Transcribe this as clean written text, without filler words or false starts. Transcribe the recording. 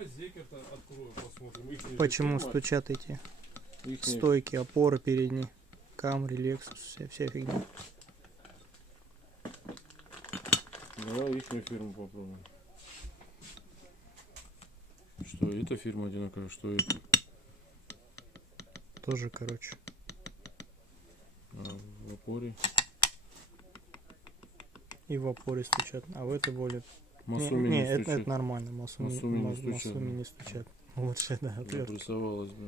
Давай Зекерт открою, посмотрим. Почему стучат эти стойки, опоры передние, Камри, Lexus, вся фигня. Давай их фирму попробуем. Что, эта фирма одинаковая, что это? Тоже, короче. А в опоре? И в опоре стучат, а в этой более... Масуми не, не стучат. это нормально, Масуми не стучат. Лучше, да, отвертка. Прессовалась, да.